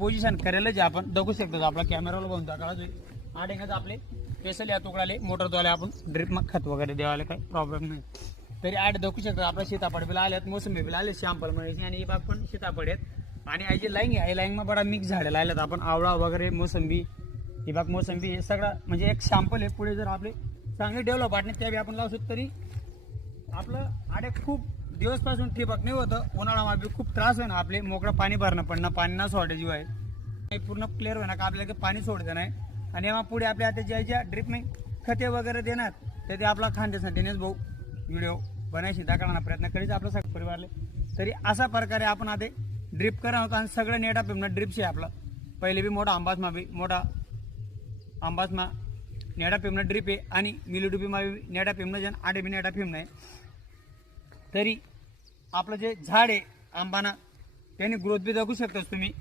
Position करेलच आहे. आपण बघू शकतो आपला कॅमेराला बघून टाका 8 इंच आपले स्पेशल या तुकडाले मोटरद्वारे आपण ड्रिप मग खत वगैरे द्यावाले काही प्रॉब्लेम नाही. तरी 8 दाखवू शकतो. आपला सीताफळ बिल आल्यात, मोसंबी बिल आले, शॅम्पल मध्ये आणि ही बाग पण सीताफळ आहेत. आणि आई जी लाईन आहे लाईन मध्ये बडा मिक्स झाडे लावलेत आपण, आवळा वगैरे, मोसंबी, ही बाग मोसंबी, हे सगळं म्हणजे एक शॅम्पल आहे. पुढे जर आपले चांगले डेव्हलप वाटणे त्या बी आपण लावू शकतो. तरी आपलं आडे खूप दिवसपासून ठिबक नाही होतं, उन्हाळ्यामध्ये खूप त्रास होईना आपले, मोकळं पाणी भरणं पडणं, पाणी न शॉर्टेज आहे, पूर्ण क्लिअर होईना का आपल्याला पाणी सोडतं नाही. आणि मग पुढे आपल्या आता ज्या ड्रिपने खते वगैरे देणार ते आपला खांद्यासाठीनेच भाऊ व्हिडिओ बनायची दाखवण्याचा प्रयत्न करीत आपलं सगळं परिवारले. तरी अशा प्रकारे आपण आता ड्रिप करा होता आणि सगळं नेटा पिमणं ड्रिपशी आपलं पहिले बी मोठा आंबासमा बी मोठा आंबासमा नेटा पिमणं ड्रिप आहे आणि मिलुडुबी मा नेटा पिमणं जन आडे बी नेटा पिमणं आहे. तरी आपलं जे झाड आहे आंबाना त्यांनी ग्रोथ बी जगू शकतोच तुम्ही.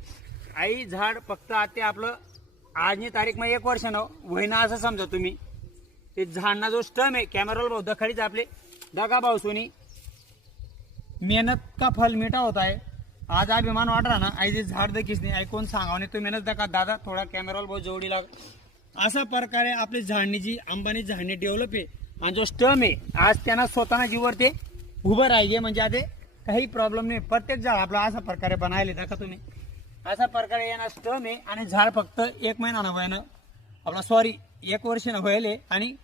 आई झाड फक्त आता आपलं आजनी तारीख मध्ये 1 वर्ष न होईना असं समजा तुम्ही. ते झाडना जो स्टम आहे कॅमेराला भाऊ दखडीच आपले दगा भाऊ सोनी मेहनत का फल मीठा होता है. आज अभिमान वाट रहा ना आई जे झाड दखीच नाही, आई कोण सांगाव नाही तो मेहनत दका दादा थोडा कॅमेराला भाऊ जोडी लाग. अशा प्रकारे आपली झाडणी जी आंबानी झाडणी डेव्हलप आहे आणि जो स्टम आहे आज त्यांना स्वतःना जीवर ते उभं राहिजे म्हणजे आता काही प्रॉब्लेम नाही. प्रत्येक झाड आपला अशा प्रकारे बनायले दाखा तुम्ही. अशा प्रकारे येणार स्टम आहे आणि झाड फक्त 1 महिना न व्हायनं आपला 1 वर्ष न व्हायले आणि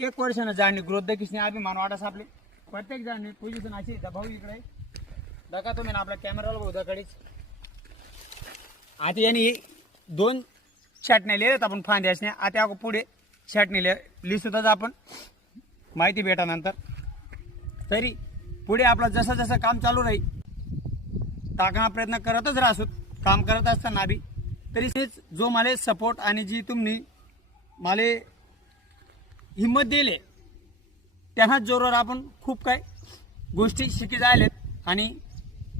1 वर्ष न झाडणी ग्रोथ दखीच नाही. अभिमान वाटास आपले प्रत्येक झाडणी पोझिशन अशी भाऊ इकडे दाखा तुम्ही ना आपल्या कॅमेराला भाऊ दाखडीच. आता यांनी 2 छाटण्या लिहिलेत आपण फांद्या असणे. आता पुढे छाटणी लिहिसुद्धा आपण माहिती भेटानंतर. तरी पुढे आपलं जसं जसं काम चालू राहील टाकण्याचा प्रयत्न करतच राहतो काम करत असताना बी. तरी जो मला सपोर्ट आणि जी तुम्ही मला हिंमत दिले त्यांनाच जोरावर आपण खूप काही गोष्टी शिकी जायलेत आणि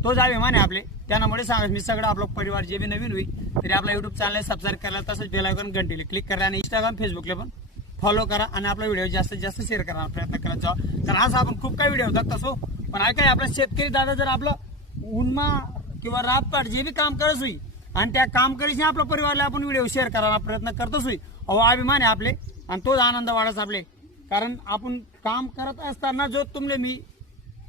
तो जावे माने आपले. त्यामुळे सांगा मी सगळं आपलं परिवार जे बी नवीन होईल तरी आपला युट्यूब चॅनल सबस्क्राईब करा, तसंच बेल आयकॉन घंटीला क्लिक करा आणि इंस्टाग्राम फेसबुकला पण फॉलो करा आणि आपला व्हिडिओ जास्तीत जास्त शेअर करण्याचा प्रयत्न करत जावा. कारण आज आपण खूप काही व्हिडिओ होतात तसो पण काय आपला शेतकरी दादा जर आपलं उन्मा किंवा रातपाट जे बी काम करत होई आणि त्या काम करीशी आपल्या परिवाराला आपण व्हिडिओ शेअर करायला प्रयत्न करतोच होई. अहो अभिमान आहे आपले आणि तोच आनंद वाढाच आपले. कारण आपण काम करत असताना जो तुमले मी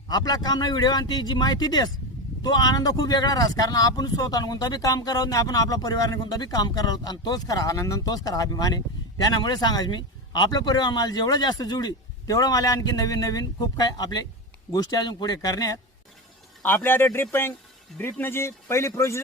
आपला काम ना व्हिडिओ आणि ती जी माहिती देस तो आनंद खूप वेगळा राहस. कारण आपण स्वतः कोणता बी काम करत नाही, आपण आपल्या परिवाराने कोणता बी काम करत आणि तोच करा आनंद, तोच करा अभिमान आहे. त्यामुळे सांगायचं मी आपलं परिवार मला जेवढं जास्त जुडी तेवढं मला आणखी नवीन नवीन खूप काय आपले गोष्टी अजून पुढे करण्यात. आपल्या आता ड्रिपने जी पहिली प्रोसेस